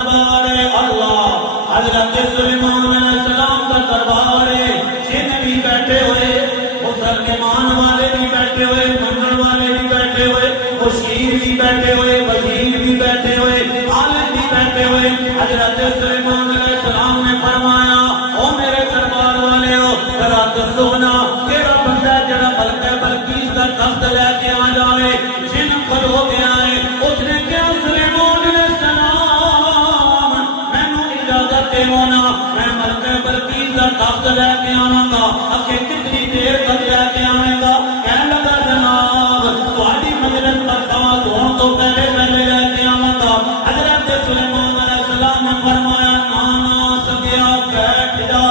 دربار اللہ حضرت سلیمان علیہ السلام کا دربار ہے. جن بھی بیٹھے ہوئے, مسلمان والے بھی بیٹھے ہوئے, منگل والے بھی بیٹھے ہوئے, مشیر بھی بیٹھے ہوئے, وزیر بھی بیٹھے ہوئے, عالم بھی بیٹھے ہوئے. حضرت سلیمان علیہ السلام نے فرمایا, او میرے دربار والے ہو, ذرا دسو نا کیڑا بندہ جڑا ملکہ بلقیس کا تخت لے کے آ جائے. جن کھلو گیا ہے, اس نے کیا سلیمان علیہ السلام مینوں اجازت دیونا, میں ملکہ بلقیس کا تخت لے کے آواں گا. اکھے کتنی دیر تک لے کے آئے گا؟ کہنے لگا جناب تہاڈی مجلس برخاست ہون تو پہلے پہلے لے کے آواں گا. حضرت سلیمان علیہ السلام نے فرمایا نانا سکیا بیٹھ جا,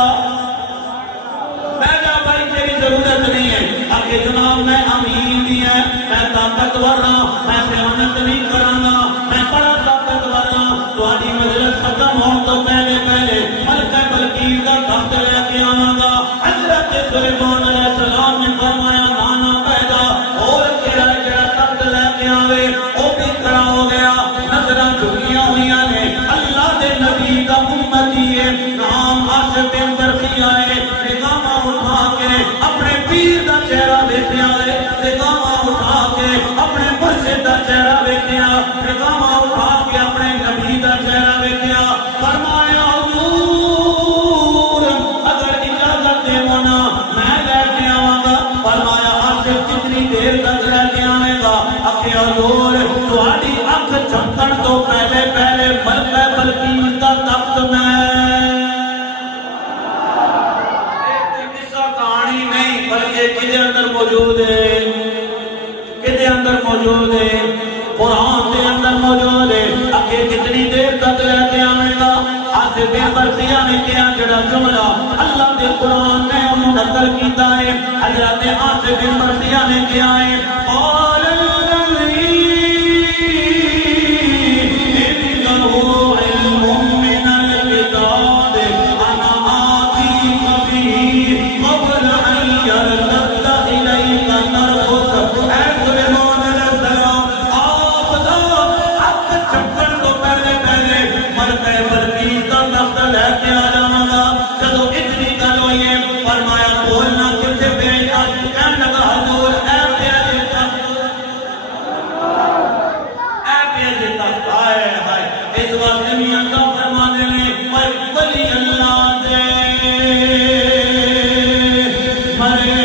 بیٹھ جا بھائی تیری ضرورت نہیں ہے. آگے جناب میں امیر بھی ہے, میں طاقتور ہاں, میں خیانت نہیں کراں گا, میں بڑا طاقتور ہاں. تہاڈی مجلس ختم ہون تو پہلے پہلے ملکہ بلقیس کا تخت لے کے آواں گا. حضرت سلیمان علیہ السلام نے فرمایا نانا پیدا اور کیڑا جڑا تخت لے کے آوے وہ بھی کھڑا ہو گیا. نظراں جھکیاں ہوئیاں نے, اللہ دے نبی دا امتی ہے, نام عاصف بن برقیہ ہے. نگاہ اٹھا کے اپنے پیر دا چہرہ دیکھیا ہے, نگاہ اٹھا کے اپنے مرشد دا چہرہ دیکھیا, نگاہ اٹھا کے اپنے نبی دا چہرہ دیکھیا. فرمایا حضور اگر اجازت دیو نا میں لے کے آواں گا. فرمایا عاصف کتنی دیر تک لے کے آئے گا؟ اکھے حضور تہاڈی اکھ جھپکن تو پہلے پہلے ملکہ بلقیس دا تخت میں. کدے اندر موجود ہے, کدے اندر موجود ہے, قرآن دے اندر موجود ہے. اگے کتنی دیر تک لے کے آئے گا؟ عاصف بن برقیہ نے کیا جڑا جملہ اللہ دے قرآن نے انہوں نقل کیتا ہے. حضرت عاصف بن برقیہ نے کیا ہے, قال الذی عنده علم من الکتاب انا آتیک به قبل ان یرتد الیک طرفک. اے سلیمان علیہ السلام آپ دا حق چکن تو پہلے پہلے ملکہ بلقیس کا تخت لے کے آ جاواں گا. جدو اتنی گل ہوئی ہے فرمایا بولنا کتنے بھیجا؟ کہنے لگا حضور اے پیارے تخت, اے پیارے تخت. ہائے ہائے اس واسطے میاں صاحب فرماتے ہیں ولی اللہ دے مرے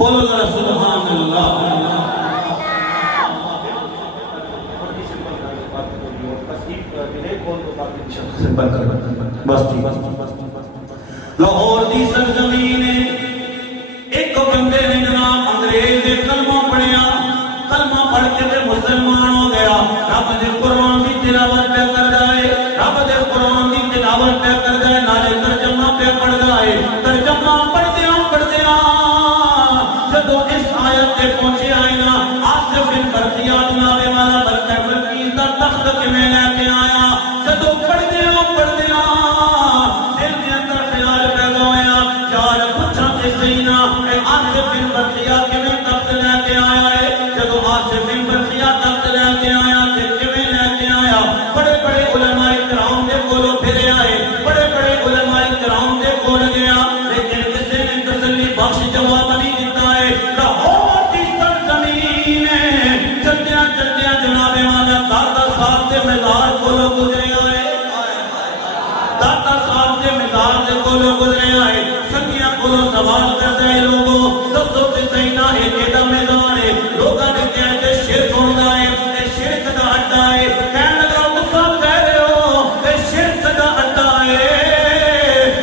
بولو ذرا سبحان اللہ. لاہور دی سرزمین ایک بندے نے جناب انگریز نے کلمہ پڑھیا, کلمہ پڑھ کے تے مسلمان ہو گیا. رب دے قرآن دی تلاوت پہ کر جائے, رب دے قرآن دی تلاوت پہ کر جائے, نالے ترجمہ پہ پڑھ جائے. ترجمہ پڑھدیاں پڑھدیاں جدو اس آیت تے پہنچے آئے نا, عاصف بن برقیہ جناب والا ملکہ بلقیس دا تخت کیویں لے کے آیا. جدو پڑھدیاں پڑھدیاں دل دے اندر خیال پیدا ہویا, یار پوچھاں تے صحیح نا اے عاصف بن برقیہ کیویں تخت لے کے آیا ہے. جدو عاصف بن برقیہ تخت لے کے آیا تے کیویں لے کے آیا؟ بڑے بڑے علماء کرام دے کولوں پھرے آئے, بڑے بڑے علماء کرام دے کول گیا, لیکن کسی نے تسلی بخش جواب نہیں دیتا ہے. لاہور کی سرزمین چلدیاں چلدیاں جناب والا داتا صاحب دے مزار کولوں گزرے آئے, داتا صاحب دے مزار دے کولوں گزرے آئے. سنگیاں کولوں سوال کرتے ہیں لوگوں دسو تے صحیح نا اے کیڑا مزار ہے؟ لوگاں نے کہا کہ شرک ہوندا ہے, اے شرک دا اڈا ہے. کہنے لگا مصعب کہہ رہے ہو اے شرک دا اڈا ہے,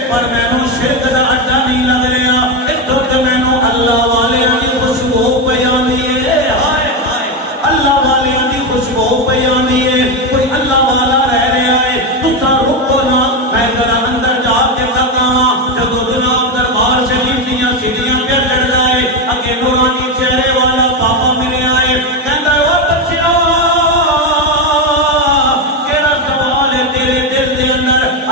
پر مینوں شرک دا اڈا نہیں لگ رہا. اتھوں تے مینوں اللہ والیاں دی خوشبو پئی آندی ہے. ہائے ہائے اللہ والیاں دی خوشبو پئی آندی ہے. کوئی اللہ والا رہ رہا ہے, تساں رکو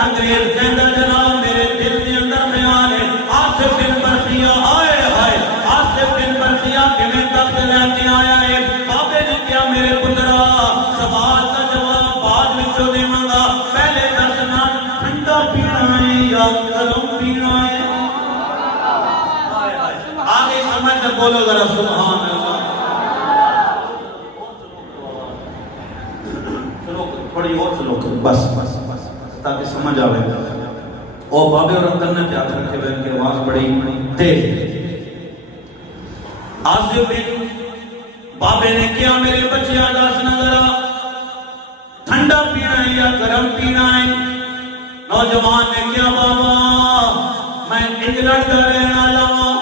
انگریز کہندا جناب میرے دل دے اندر خیال ہے آصف بن برقیہ آئے ہائے آصف بن برقیہ کیویں تخت لے کے آیا ہے بابے نے کیا میرے پترا سوال کا جواب بعد وچوں دیواں گا پہلے دسنا ٹھنڈا پینا ہے یا گرم پینا ہے آگے سمجھ کر بولو ذرا سبحان اللہ تھوڑی اور سلو کرو بس بس بس تاکہ سمجھ آوے او بابے اور اندر نے پیاتھ رکھے ہوئے ان کی آواز بڑی تیز آصف بن بابے نے کیا میرے بچے آداس نظرہ ٹھنڈا پینا ہے یا گرم پینا ہے نوجوان نے کیا بابا میں انگلینڈ کا رہنا لاؤں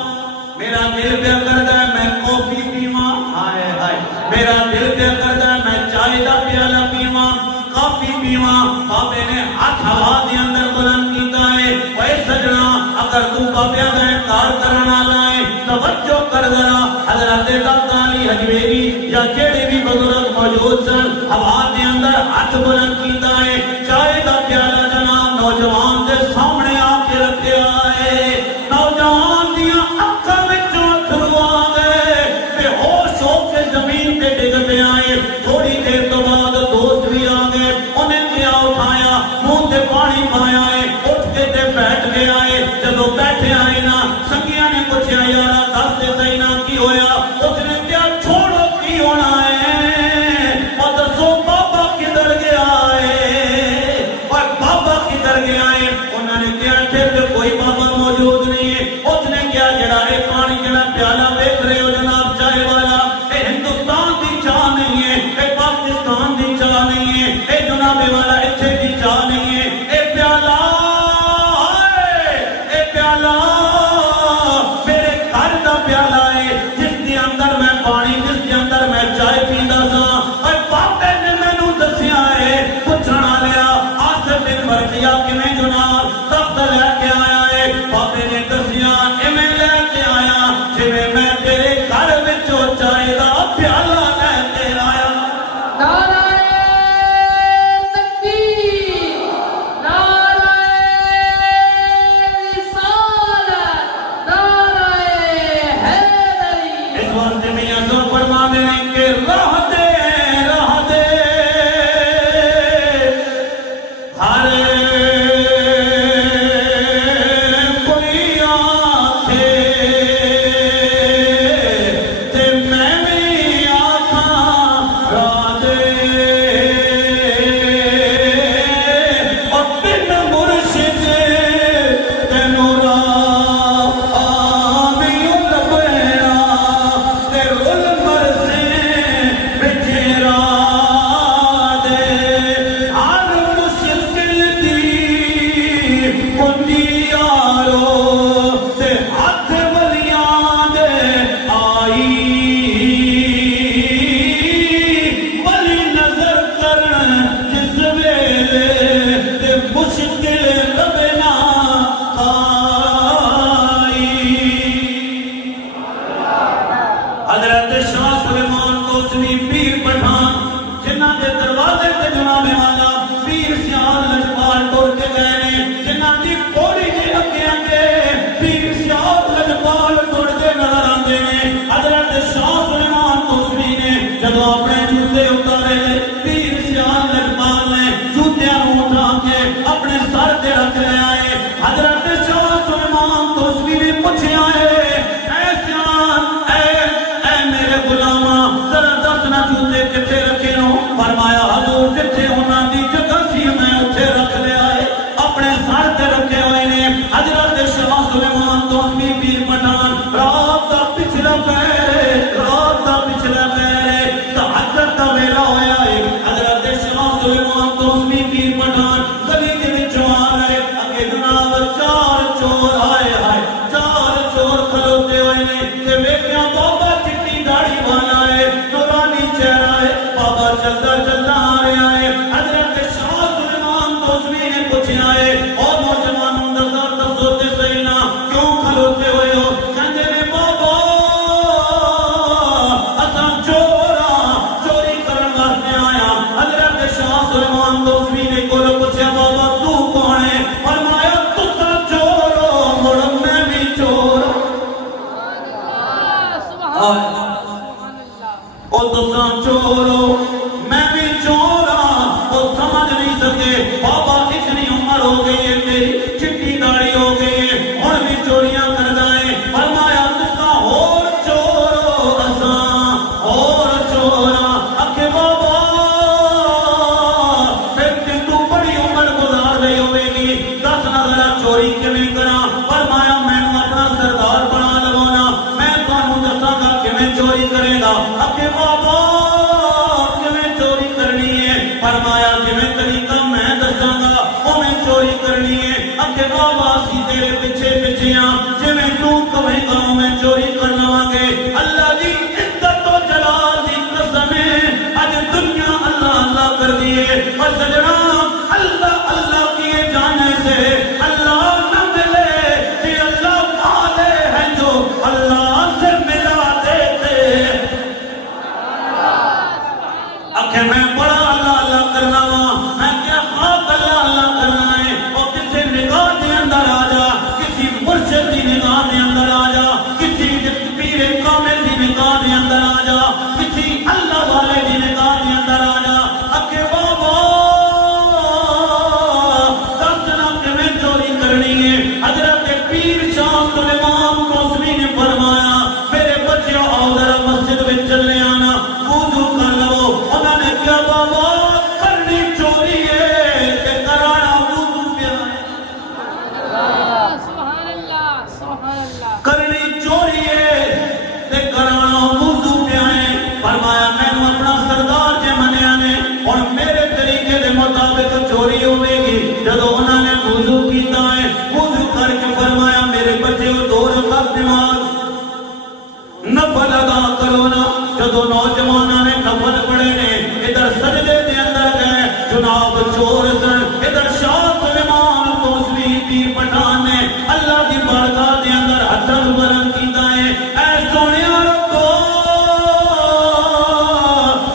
میرا دل پہ کرتا ہے میں کافی پیواں ہائے ہائے میرا دل پہ کرتا ہے میں چائے دا پیالہ پیواں کافی پیواں بابے نے ہاتھ ہوا دے اندر بلند کیتا ہے اے سجنا اگر تو بابے دا انکار کرنا لائے توجہ کر ذرا حضرت داتا علی حجویری یا جڑے بھی بزرگ موجود سن ہوا دے اندر ہاتھ بلند کیتا ہے چائے دا پیالہ جناب نوجوان دے سامنے آ کے رکھیا ہے نوجوان دیاں اکھاں وچوں اتھرو آ گئے بے ہوش ہو کے زمین تے ڈگ پے آئے تھوڑی دیر تو بعد دوست بھی آ گئے انہیں کیا اٹھایا منہ تے پانی پایا ہے اٹھ کے تے بیٹھ گیا ہے جدو بیٹھے آئے نا سنگیاں نے پوچھا یارا دس دے صحیح نا کی ہویا اس نے کیا چھوڑو کی ہونا ہے اور دسو بابا کدھر گیا ہے اور بابا کدھر گیا ہے انہوں نے کیا ٹھیک کوئی بابا موجود نہیں ہے اس نے کیا جڑا ہے پانی جڑا پیالہ دیکھ رہے ہو جناب چائے والا اے ہندوستان دی چاہ نہیں ہے اے پاکستان دی چاہ نہیں ہے اے جناب والا اتھے دی چاہ نہیں ہے اے پیالہ میرے گھر دا پیالہ ہے جس کے اندر میں پانی جس کے اندر میں چائے پیندا سا اور بابے نے مینوں دسیا ہے پوچھنا لیا آصف بن برقیہ کیویں جناب تخت لے کے آیا ہے بابے نے دسیا ایویں لے کے آیا جویں میں تیرے گھر وچوں چائے دا پیالہ لے کے آیا سلمان دوسری نے کو پوچھا بابا تو کون ہے چوری کیویں کراں فرمایا مینوں اپنا سردار بنا لوانا میں تانوں دساں گا کیویں چوری کرے گا اکھے بابا کیویں چوری کرنی ہے فرمایا جویں طریقہ میں دساں گا اوویں چوری کرنی ہے اکھے بابا اسی تیرے پیچھے پیچھے ہاں جویں تو کہیں گا اوویں چوری کر لواں گے اللہ دی عزت و جلال دی قسم ہے اج دنیا اللہ اللہ کر دیے اور سجنا اللہ اللہ کیے جانے سے اللہ نہ ملے کہ اللہ والے ہیں جو اللہ سے ملا دیتے اکھے میں بڑا اللہ اللہ کرنا وا میں کیا خاک اللہ اللہ کرنا ہے اور کسی نگاہ دے اندر آ جا کسی مرشد دی نگاہ دے اندر آ جا کسی پیر کامل دی نگاہ دے اندر آ جا کسی اللہ والے دی نگاہ دے اندر آ جا اکھے بابا دسنا کیویں چوری کرنی ہے حضرت پیر شاہ سلیمان کوسوی نے فرمایا میرے بچیو آؤ ذرا مسجد وچ چلے آنا وضو کر لو انہوں نے کیا بابا کرنی چوری ہے تے کرانا وضو پیا سبحان اللہ کرنی چوری ہے تے کرانا وضو پیا ہے فرمایا مینوں اپنا سردار جے منیا نے اور میرے طریقے دے مطابق چوری ہوے گی جدوں انہوں نے وضو کیتا ہے وضو کر کے فرمایا میرے بچیو 2 رکعت نماز نفل ادا کرو نا جدو نوجوانوں نے نفل پڑھے نے ادھر سجدے دے اندر گئے جناب چور سن ادھر شاہ سلیمان کوسوی پیر پٹھان نے اللہ دی بارگاہ دے اندر ہاتھ بلند کیتا ہے اے سونیا ربو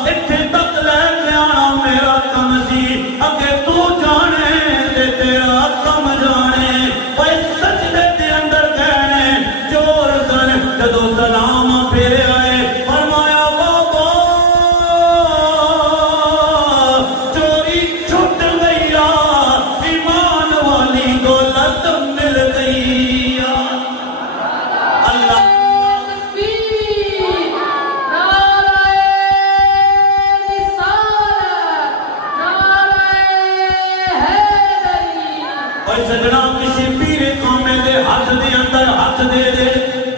ایتھے تک لے کے آنا میرا کم سی اگے تو جانے تے تیرا کم جانے اوے سجدے دے اندر گئے چور سن جدو سلام پھیرے آئے فرمایا بابا چوری چھٹ گئی ایمان والی دولت مل گئی اللہ اور سجنا کسی پیر کامل دے ہاتھ دے اندر ہاتھ دے دے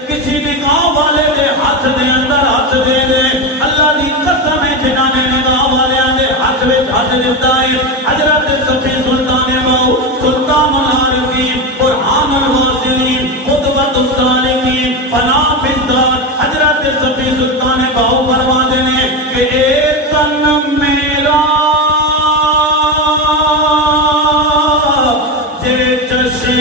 کسی نگاہ والے دے ہاتھ دے اندر ہاتھ دے دے اللہ دی قسم ہے جنہاں نے نگاہ والیاں دے ہاتھ وچ ہاتھ دتا ہے حضرت صفی سلطان باؤ سلطان العارفین برہان الواصلین قدوۃ الصالحین فنا فی الذات حضرت صفی سلطان باؤ فرما دے نے کہ اے تن میرا جے چشے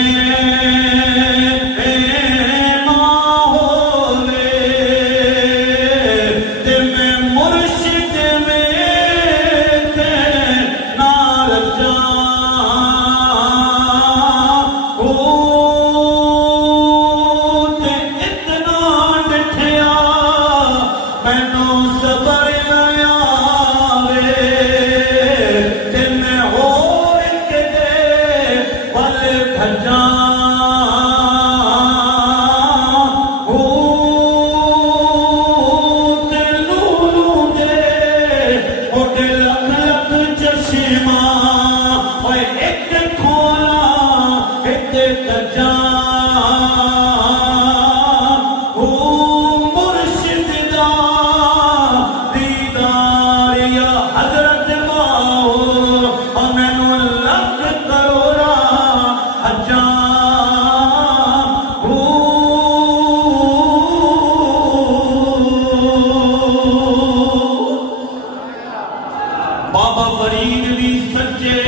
بابا فرید بھی سچے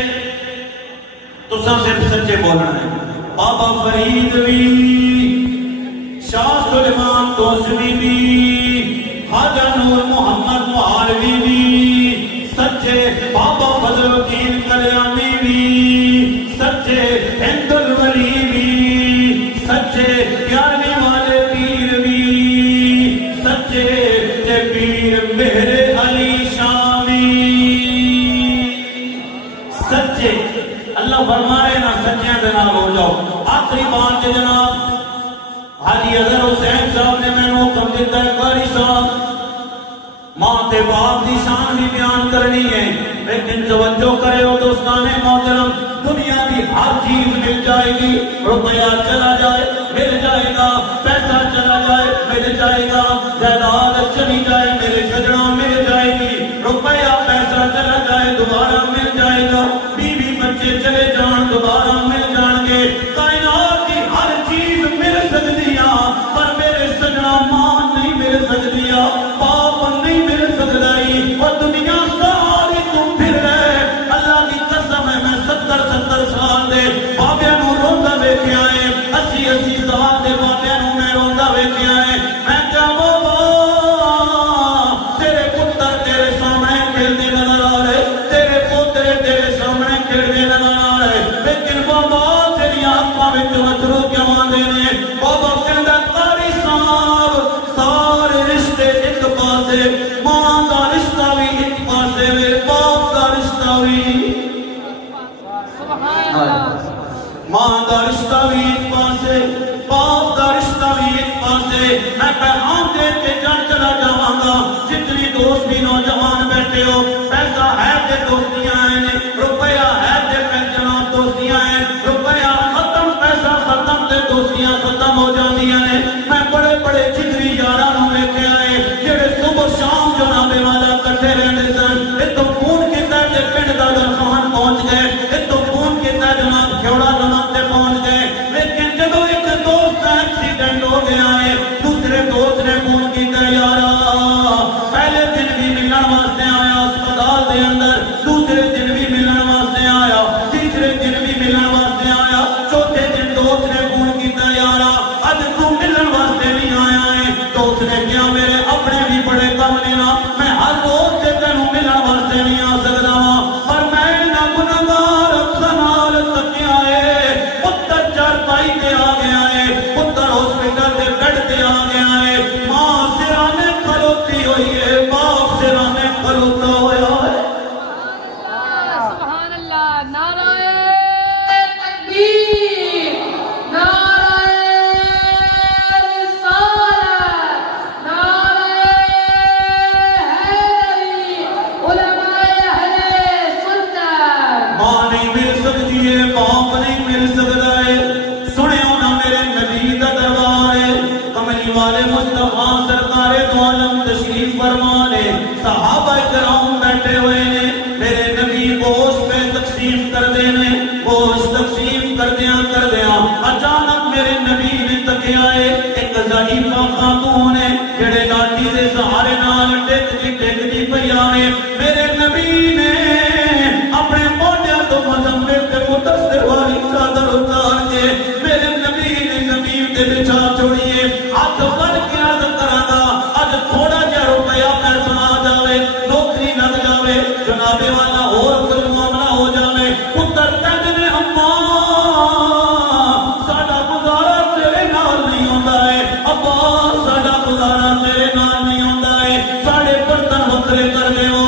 تساں صرف سچے بولنا ہے بابا فرید بھی شاہ سلیمان کوسوی بھی خواجہ نور محمد مہاروی بھی سچے بابا فضل الدین کلیانی بھی سچے ہند الولی بھی سچے 11ویں والے پیر بھی سچے پیر مہر علی شامی سچے اللہ فرمائے نا سچیاں دے نال ہو جاؤ آخری بات ہے جناب حاجی اظہر حسین صاحب نے میں نے حکم دیتا ہے قاری صاحب ماں تے باپ دی شان بھی بیان کرنی ہے لیکن توجہ کرے ہو دوستان محترم دنیا کی ہر چیز مل جائے گی. روپیہ چلا جائے مل جائے گا, پیسہ چلا جائے مل جائے گا, جائیداد چلی جائے میرے سجنا مل جائے گی. روپیہ پیسہ چلا جائے دوبارہ مل جائے گا, بیوی بچے چلے جان دوبارہ مل جان گے. کائنات کی ہر چیز مل سکتی ہے, پر میرے سجنا ماں نہیں مل سکتی, باپ نہیں مل سکتا. اور دنیا ساری تم پھر رہے, اللہ کی قسم ہے میں 70 سال دے بابیاں نو روندا ویکھیا ہے, 80 سال دے بابیاں نو میں روندا ویکھیا ہے. میں کیا بابا تیرے پتر تیرے سامنے کھیلتے نظر آ رہے, تیرے پوترے تیرے سامنے کھیلتے نظر آ رہے, لیکن بابا تیری آنکھاں وچ اتھرو کیوں آندے نے؟ بابا کہندا قاری صاحب سارے رشتے ایک پاسے, ماں دا رشتہ بھی ایک پاسے وے, باپ دا رشتہ بھی, سبحان اللہ. ماں دا رشتہ بھی ایک پاسے, باپ دا رشتہ بھی ایک پاسے. میں پیغام دے کے جان چلا جاواں گا, جتنی دوست بھی نوجوان بیٹھے ہو, پیسہ ہے تے دوستیاں ہیں, روپیہ ہے تے پینشناں دوستیاں ہیں, روپیہ ختم پیسہ ختم تے دوستیاں ختم ہو جاندیاں نے. میں بڑے بڑے جگری یاراں نوں ویکھیا ہے جڑے صبح شام جناب والا کٹھے رہندے سن, اتوں فون کیتا تے پنڈ دا درخان پہنچ گئے, اتوں فون کیتا جناب کھیوڑا نمک تے پہنچ گئے. لیکن جدوں ایک دوست دا ایکسیڈنٹ ہو گیا ہے, دوسرے دوست نے فون کیتا یارا پہلے دن بھی ملن واسطے آیا اسپتال دے اندر, دوسرے دن بھی ملن واسطے آیا, تیسرے دن بھی ملن واسطے آیا, چوتھے دن دوست نے فون کیتا یارا اج تو ملن واسطے نہیں آیا ہے. دوست نے کیا میرے اپنے بھی بڑے کم نے نا, میں ہر روز تے تینوں ملن واسطے نہیں آ سکدا, پر میں نہ گناہگار اکھاں نال تکیا ہے. پتر چارپائی تے آ گیا ہے, پتر ہاسپٹل دے بیڈ تے آ گیا ہے, ماں سرانے کھلوتی ہوئی ہے, باپ سرانے کھلوتا ہویا ہے. سبحان اللہ. نعرہ تکبیر, نعرہ رسالت, نعرہ حیدری, علماء اہل سنت. ماں نہیں مل سکتی ہے, باپ نہیں مل سکتا ہے. سنیو نا میرے نبی دا دربار ہے, کملی والے مصطفیٰ سرکار دو عالم تشریف فرما نے, صحابہ کرام بیٹھے ہوئے نے, میرے نبی گوشت پہ تقسیم کر دینے, گوشت تقسیم کردیاں اچانک میرے نبی نے تکیا ہے, ایک ضعیفہ خاتون ہے جڑے لاٹھی دے سہارے نال ٹکتی پئی آوے. میرے نبی نے اپنے موڈیاں تو مزمل تے متصر والی چادر اتار کے میرے نبی نے زمین تے بچھا چھوڑیے. ہاتھ بن کے عرض کراں گا اج تھوڑا جہا روپیہ پیسہ آ جاوے, نوکری لگ جاوے, جناب والا اور کوئی معاملہ ہو جاوے. پتر کہندے نے اماں ساڈا گزارا تیرے نال نہیں ہوندا ہے, ابا ساڈا گزارا تیرے نال نہیں ہوندا ہے, ساڈے برتن وکھرے کر دیو.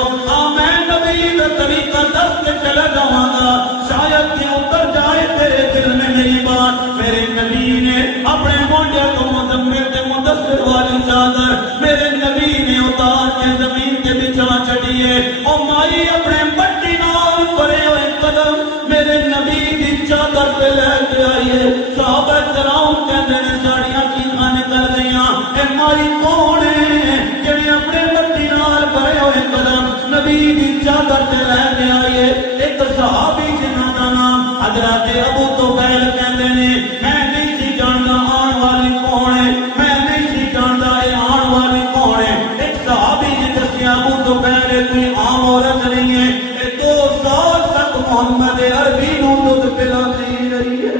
میں نبی دا طریقہ دس کے چلا جاواں گا, شاید کہ اتر جائے تیرے دل میں میری بات. میرے نبی نے اپنے موڈے کو مزمل تے مدثر والی چادر میرے نبی نے اتار کے زمین کے بچھا چھڑیے. او مائی اپنے بٹی نال پرے ہوئے قدم میرے نبی دی چادر پہ لے کے آئیے. صحابہ کرام کہندے نے ساڑیاں چیخاں نکل گئیاں, اے مائی کون ہے جڑے اپنے بٹی نال پرے ہوئے قدم نبی دی چادر پہ لے کے آئیے. ایک صحابی جنہاں دا نام حضرت ابو طفیل کہندے نے, میں نہیں سی جاندا آن والی کون ہے, میں نہیں سی جاندا اے آن والی کون ہے. ایک صحابی نے دسیا ابو طفیل کوئی عام عورت نہیں ہے, اے 2 سال تک محمد عربی نو دودھ پلاتی رہی ہے.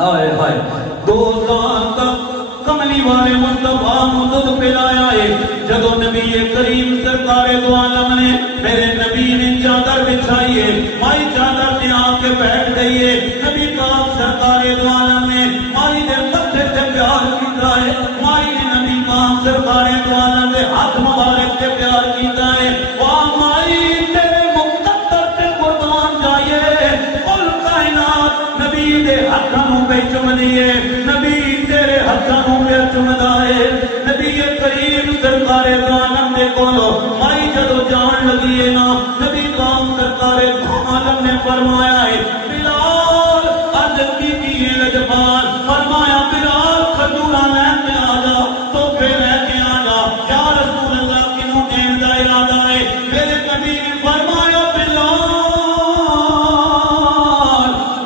ہائے ہائے 2 سال تک کملی والے مصطفیٰ نو دودھ پلایا ہے. جدو نبی کریم سرکار دو عالم نے میرے نبی نے چادر بچھائی ہے, مائی چادر میں آ کے بیٹھ گئی ہے. نبی پاک سرکار دو عالم نے مائی دے متھے تے پیار کیتا ہے, مائی نے نبی پاک سرکار دو عالم دے ہاتھ مبارک تے پیار کیتا ہے. واہ مائی تیرے مقدر تے قربان جائیے, کل کائنات نبی دے ہاتھاں نوں پہ چوم دیے, نبی تیرے ہاتھاں نوں پہ چومدا ہے. نبی کریم سرکار دو عالم دے کولو مائی جدو جان لگی ہے نا, نبی پاک سرکار دو عالم نے فرمایا ہے بلال عرض کی دیئے لجبال فرمایا بلال کھجورا لے کے آجا تحفے لے کے آجا یا رسول اللہ کنوں دین دا ارادہ ہے میرے نبی نے فرمایا بلال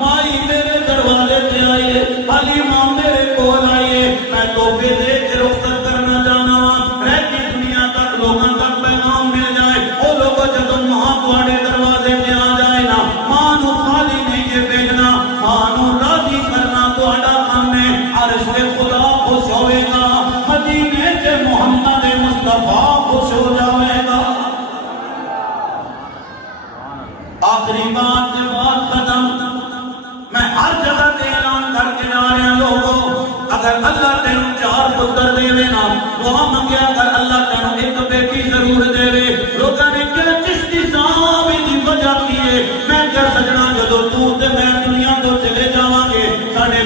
مائی میرے دروازے تے آئیے علی ماں میرے کول آئیے میں تحفے دے کے رخصت کرنا جانا رہ کے دنیا تک لوگوں تک پیغام مل جائے وہ لوگ جدوں ماں تواڈے دروازے تے آ جائے نا ماں نو خالی نہیں جے بھیجنا ماں نو راضی کرنا تواڈا کام ہے عرش پہ خدا خوش ہوے گا مدینے سے محمد مصطفیٰ خوش ہو جاوے گا آخری بات کے بعد ختم میں ہر جگہ تے اعلان کر کے جا رہا لوگوں اگر اللہ تینوں 4 پتر دے نا دعا منگیا کر اللہ تینوں ایک بیٹی ضرور دے لوگوں نے کیا چشتی صاحب دی وجہ کی ہے میں کیا سجنا جدو تو تے میں دنیا تو چلے جاواں گے ساڈے